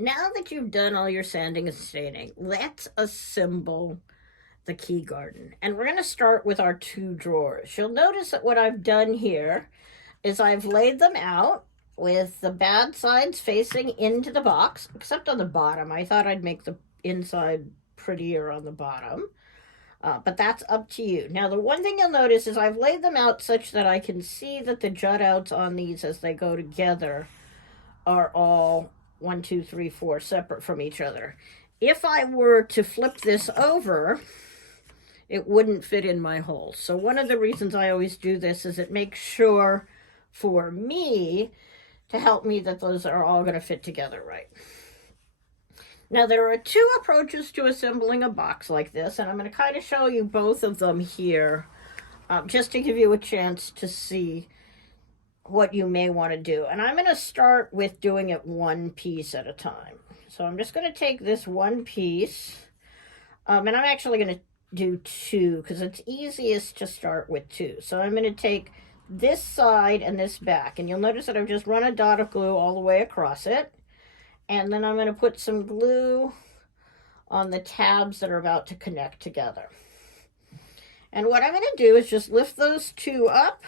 Now that you've done all your sanding and staining, let's assemble the key garden. And we're going to start with our two drawers. You'll notice that what I've done here is I've laid them out with the bad sides facing into the box, except on the bottom. I thought I'd make the inside prettier on the bottom. But that's up to you. Now, the one thing you'll notice is I've laid them out such that I can see that the jut outs on these as they go together are all 1, 2, 3, 4 separate from each other. If I were to flip this over, it wouldn't fit in my hole. So one of the reasons I always do this is it makes sure for me to help me that those are all going to fit together right. Now there are two approaches to assembling a box like this, and I'm going to kind of show you both of them here, just to give you a chance to see what you may want to do. And I'm going to start with doing it one piece at a time. So I'm just going to take this one piece, and I'm actually going to do two because it's easiest to start with two. So I'm going to take this side and this back, and you'll notice that I've just run a dot of glue all the way across it. And then I'm going to put some glue on the tabs that are about to connect together. And what I'm going to do is just lift those two up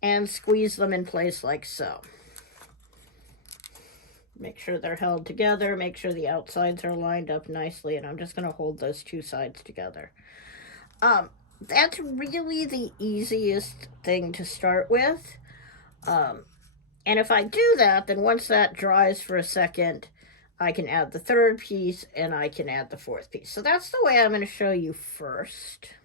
and squeeze them in place like so. Make sure they're held together, make sure the outsides are lined up nicely, and I'm just going to hold those two sides together. That's really the easiest thing to start with. And if I do that, then once that dries for a second, I can add the third piece and I can add the fourth piece. So that's the way I'm going to show you first.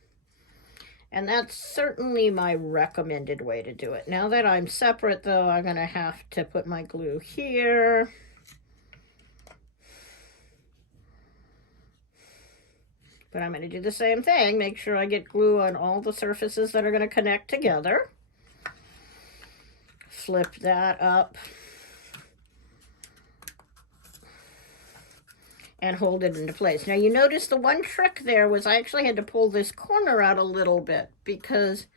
And that's certainly my recommended way to do it. Now that I'm separate, though, I'm going to have to put my glue here. But I'm going to do the same thing. Make sure I get glue on all the surfaces that are going to connect together. Flip that up and hold it into place. Now you notice the one trick there was I actually had to pull this corner out a little bit because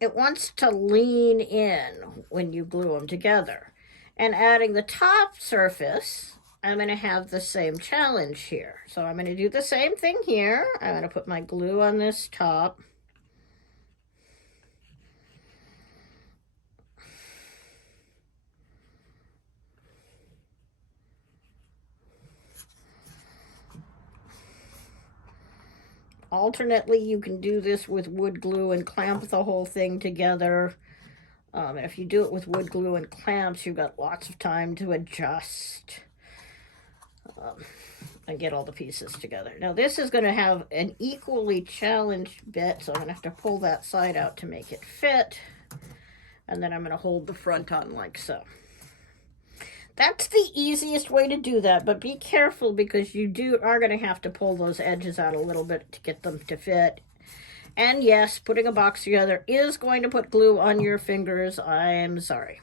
it wants to lean in when you glue them together. And adding the top surface, I'm going to have the same challenge here. So I'm going to do the same thing here. I'm going to put my glue on this top. Alternately, you can do this with wood glue and clamp the whole thing together. If you do it with wood glue and clamps, you've got lots of time to adjust and get all the pieces together. Now this is going to have an equally challenged bit, so I'm going to have to pull that side out to make it fit. And then I'm going to hold the front on like so. That's the easiest way to do that, but be careful because you are going to have to pull those edges out a little bit to get them to fit. And yes, putting a box together is going to put glue on your fingers. I'm sorry.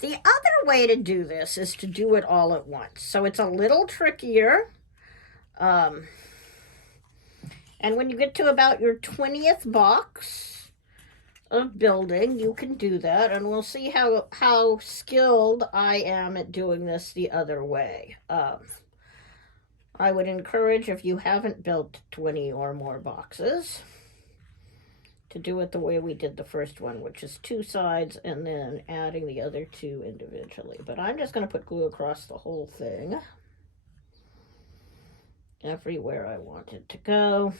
The other way to do this is to do it all at once. So it's a little trickier. And when you get to about your 20th box of building, you can do that, and we'll see how skilled I am at doing this the other way. I would encourage, if you haven't built 20 or more boxes, to do it the way we did the first one, which is two sides and then adding the other two individually. But I'm just going to put glue across the whole thing, everywhere I want it to go.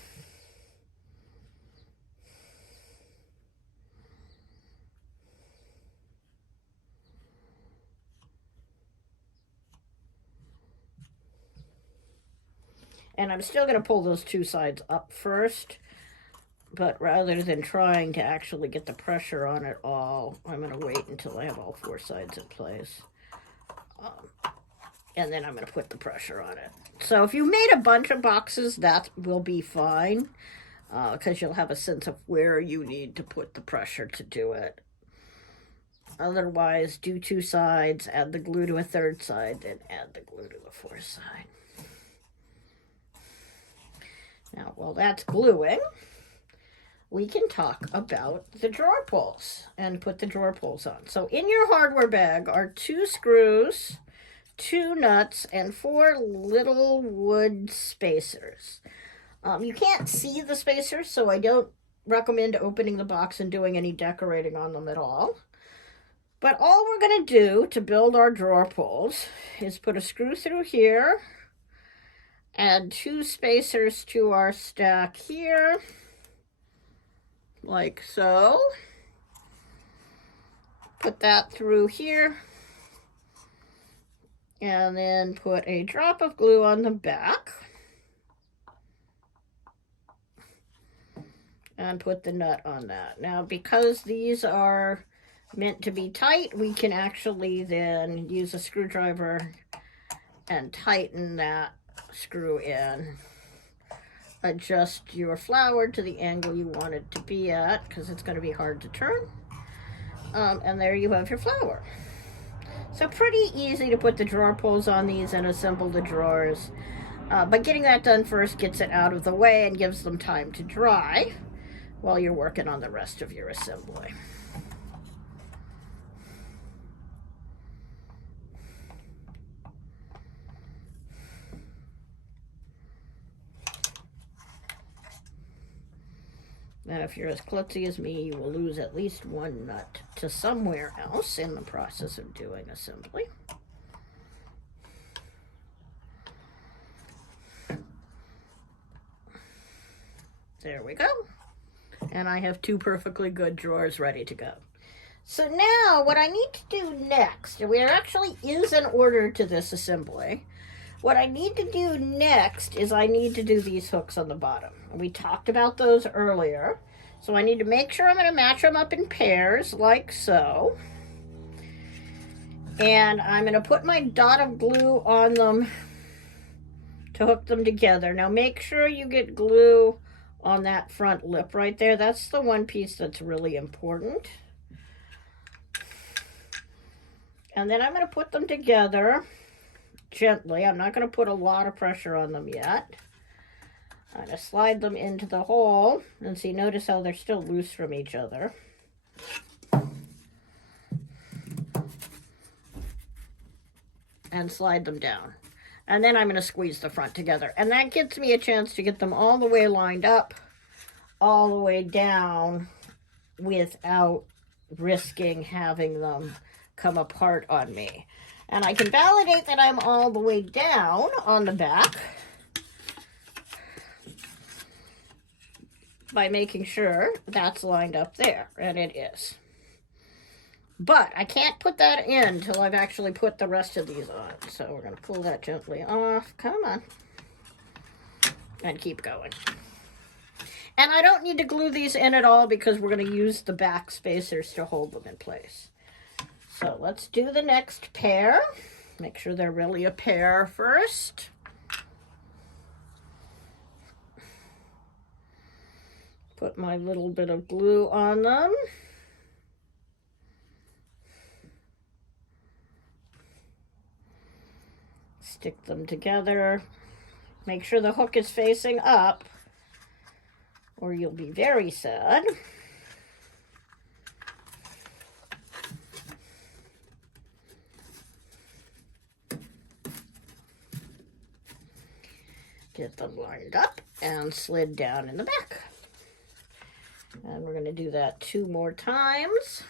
And I'm still going to pull those two sides up first, but rather than trying to actually get the pressure on it all, I'm going to wait until I have all four sides in place. And then I'm going to put the pressure on it. So if you made a bunch of boxes, that will be fine, because you'll have a sense of where you need to put the pressure to do it. Otherwise, do two sides, add the glue to a third side, then add the glue to the fourth side. Now, while that's gluing, we can talk about the drawer pulls and put the drawer pulls on. So in your hardware bag are 2 screws, 2 nuts, and 4 little wood spacers. You can't see the spacers, so I don't recommend opening the box and doing any decorating on them at all. But all we're going to do to build our drawer pulls is put a screw through here, add 2 spacers to our stack here, like so. Put that through here, and then put a drop of glue on the back. And put the nut on that. Now, because these are meant to be tight, we can actually then use a screwdriver and tighten that screw in. Adjust your flour to the angle you want it to be at, because it's going to be hard to turn. And there you have your flour. So pretty easy to put the drawer pulls on these and assemble the drawers. But getting that done first gets it out of the way and gives them time to dry while you're working on the rest of your assembly. And if you're as klutzy as me, you will lose at least 1 nut to somewhere else in the process of doing assembly. There we go. And I have 2 perfectly good drawers ready to go. So now what I need to do next, and we actually is an order to this assembly. What I need to do next is I need to do these hooks on the bottom. We talked about those earlier. So I need to make sure I'm going to match them up in pairs like so. And I'm going to put my dot of glue on them to hook them together. Now make sure you get glue on that front lip right there. That's the one piece that's really important. And then I'm going to put them together gently. I'm not going to put a lot of pressure on them yet. I'm going to slide them into the hole. And see, notice how they're still loose from each other. And slide them down. And then I'm going to squeeze the front together. And that gives me a chance to get them all the way lined up, all the way down, without risking having them come apart on me. And I can validate that I'm all the way down on the back by making sure that's lined up there, and it is. But I can't put that in until I've actually put the rest of these on. So we're going to pull that gently off. Come on. And keep going. And I don't need to glue these in at all because we're going to use the back spacers to hold them in place. So let's do the next pair. Make sure they're really a pair first. Put my little bit of glue on them. Stick them together. Make sure the hook is facing up, or you'll be very sad. Get them lined up and slid down in the back. And we're going to do that 2 more times.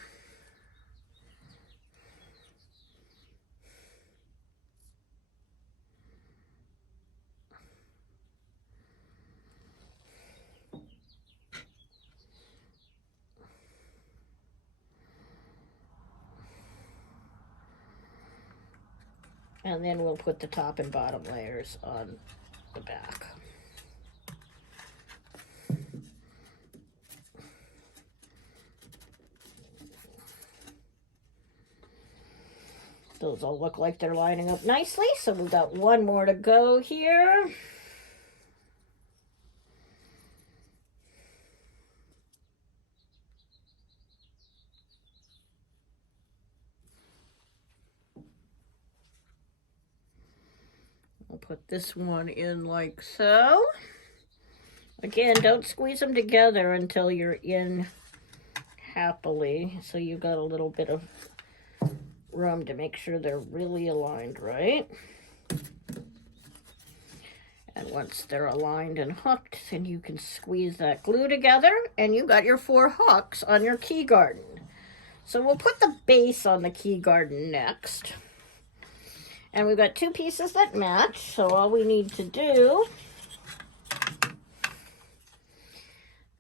And then we'll put the top and bottom layers on the back. Those all look like they're lining up nicely, so we've got 1 more to go here. I'll put this one in like so. Again, don't squeeze them together until you're in happily, so you've got a little bit of room to make sure they're really aligned right. And once they're aligned and hooked, then you can squeeze that glue together, and you got your 4 hooks on your key garden. So we'll put the base on the key garden next. And we've got 2 pieces that match, so all we need to do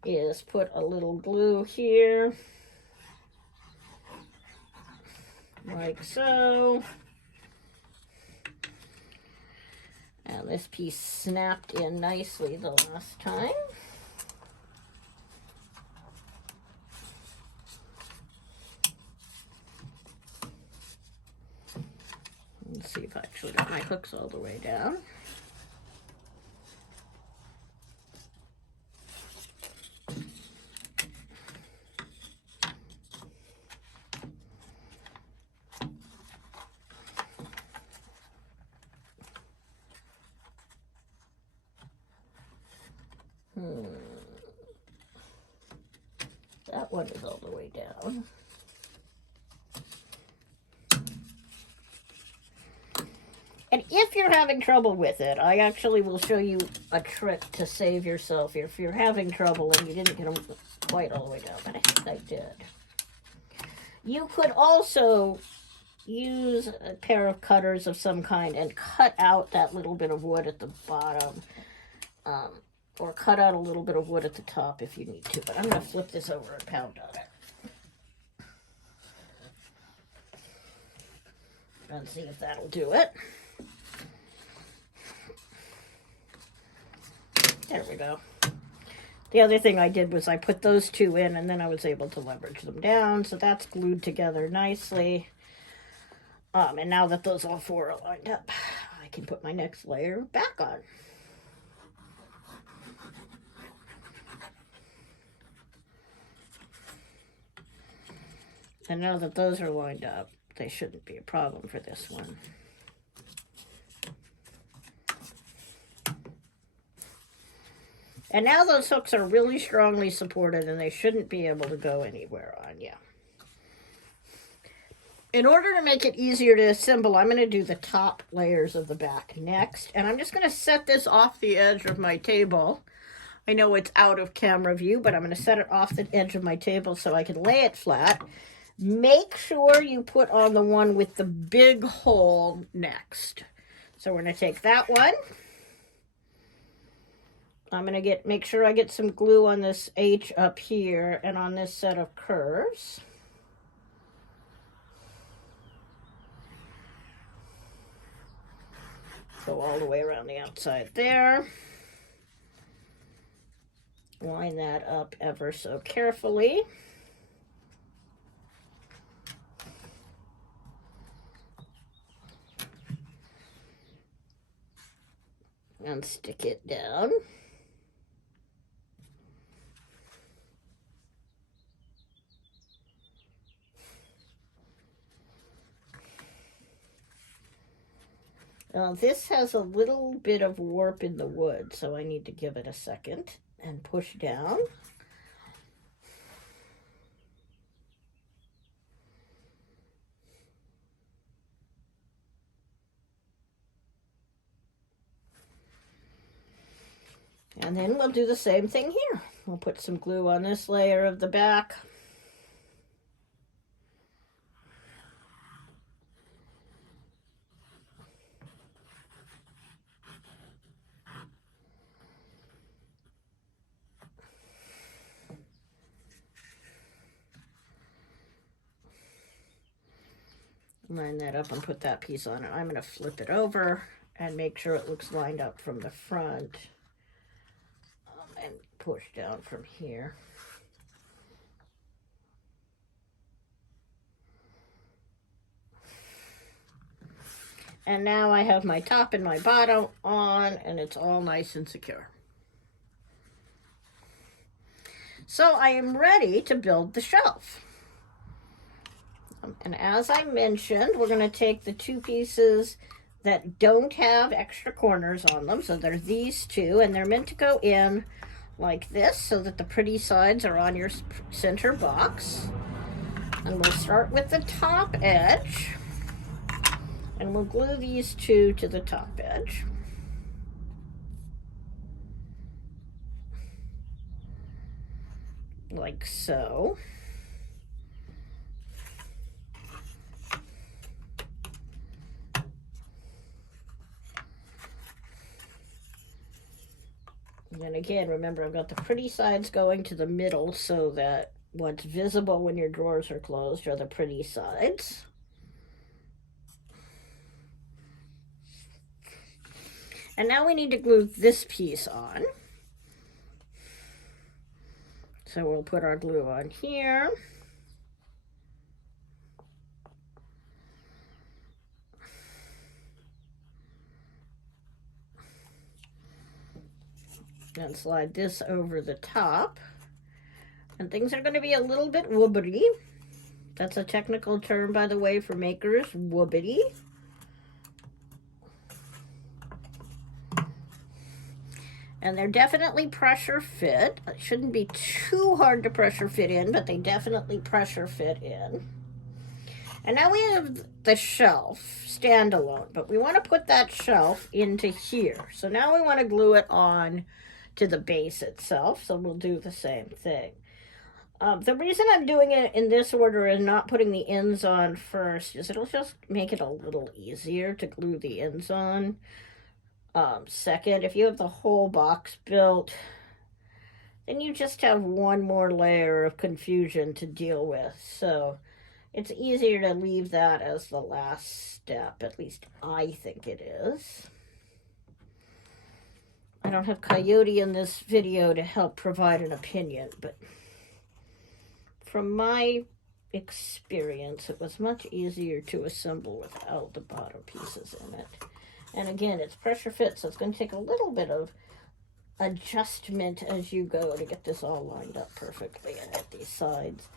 is put a little glue here, like so. And this piece snapped in nicely the last time. Let's see if I actually got my hooks all the way down. That one is all the way down. And if you're having trouble with it, I actually will show you a trick to save yourself if you're having trouble and you didn't get them quite all the way down, but I think I did. You could also use a pair of cutters of some kind and cut out that little bit of wood at the bottom, or cut out a little bit of wood at the top if you need to, but I'm going to flip this over and pound on it. And see if that'll do it. There we go. The other thing I did was I put those 2 in, and then I was able to leverage them down, so that's glued together nicely. And now that those all 4 are lined up, I can put my next layer back on. And now that those are lined up, they shouldn't be a problem for this one. And now those hooks are really strongly supported, and they shouldn't be able to go anywhere on you. In order to make it easier to assemble, I'm going to do the top layers of the back next. And I'm just going to set this off the edge of my table. I know it's out of camera view, but I'm going to set it off the edge of my table so I can lay it flat. Make sure you put on the one with the big hole next. So we're going to take that one. I'm going to make sure I get some glue on this H up here and on this set of curves. Go all the way around the outside there. Line that up ever so carefully. And stick it down. Now this has a little bit of warp in the wood, so I need to give it a second and push down. And then we'll do the same thing here. We'll put some glue on this layer of the back. Line that up and put that piece on it. I'm going to flip it over and make sure it looks lined up from the front. And push down from here. And now I have my top and my bottom on, and it's all nice and secure. So I am ready to build the shelf. And as I mentioned, we're going to take the 2 pieces that don't have extra corners on them. So they're these 2, and they're meant to go in like this so that the pretty sides are on your center box. And we'll start with the top edge, and we'll glue these two to the top edge. Like so. And then again, remember, I've got the pretty sides going to the middle so that what's visible when your drawers are closed are the pretty sides. And now we need to glue this piece on. So we'll put our glue on here. And slide this over the top. And things are going to be a little bit wobbly. That's a technical term, by the way, for makers, wobbly. And they're definitely pressure fit. It shouldn't be too hard to pressure fit in, but they definitely pressure fit in. And now we have the shelf standalone, but we want to put that shelf into here. So now we want to glue it on to the base itself, so we'll do the same thing. The reason I'm doing it in this order and not putting the ends on first is it'll just make it a little easier to glue the ends on. Second, if you have the whole box built, then you just have one more layer of confusion to deal with. So it's easier to leave that as the last step. At least I think it is. I don't have Coyote in this video to help provide an opinion, but from my experience, it was much easier to assemble without the bottom pieces in it. And again, it's pressure fit, so it's going to take a little bit of adjustment as you go to get this all lined up perfectly and get these sides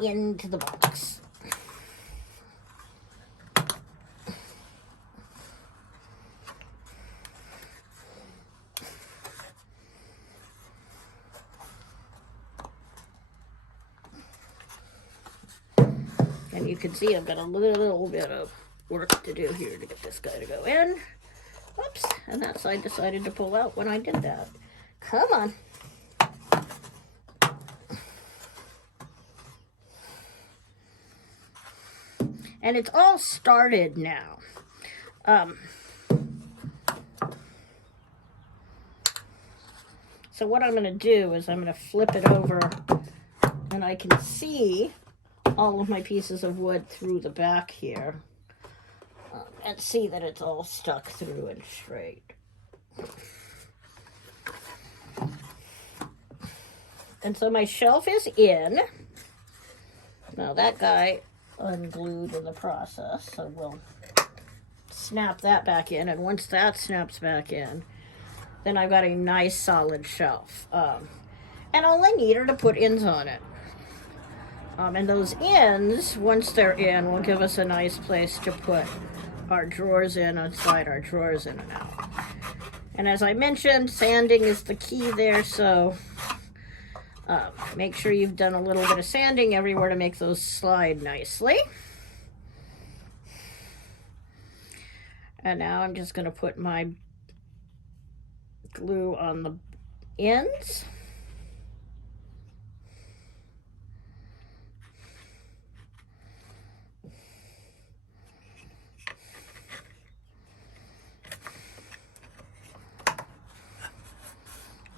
into the box. And you can see I've got a little bit of work to do here to get this guy to go in. Oops, and that side decided to pull out when I did that. Come on. And it's all started now. So what I'm going to do is I'm going to flip it over, and I can see all of my pieces of wood through the back here. And see that it's all stuck through and straight. And so my shelf is in. Now that guy unglued in the process, so we'll snap that back in. And once that snaps back in, then I've got a nice solid shelf. And all I need are to put ends on it. And those ends, once they're in, will give us a nice place to put our drawers in and slide our drawers in and out. And as I mentioned, sanding is the key there, so make sure you've done a little bit of sanding everywhere to make those slide nicely. And now I'm just going to put my glue on the ends.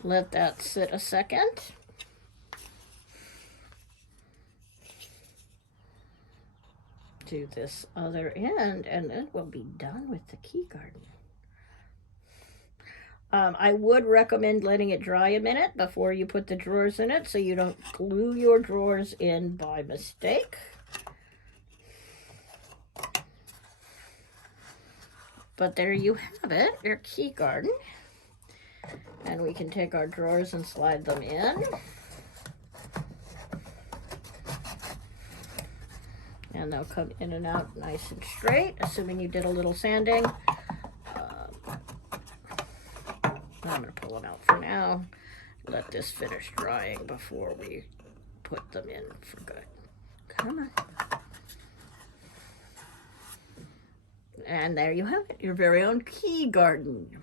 Let that sit a second. Do this other end, and then we'll be done with the key garden. I would recommend letting it dry a minute before you put the drawers in it so you don't glue your drawers in by mistake. But there you have it, your key garden. And we can take our drawers and slide them in. And they'll come in and out nice and straight, assuming you did a little sanding. I'm going to pull them out for now. let this finish drying before we put them in for good. Come on. And there you have it, your very own key garden.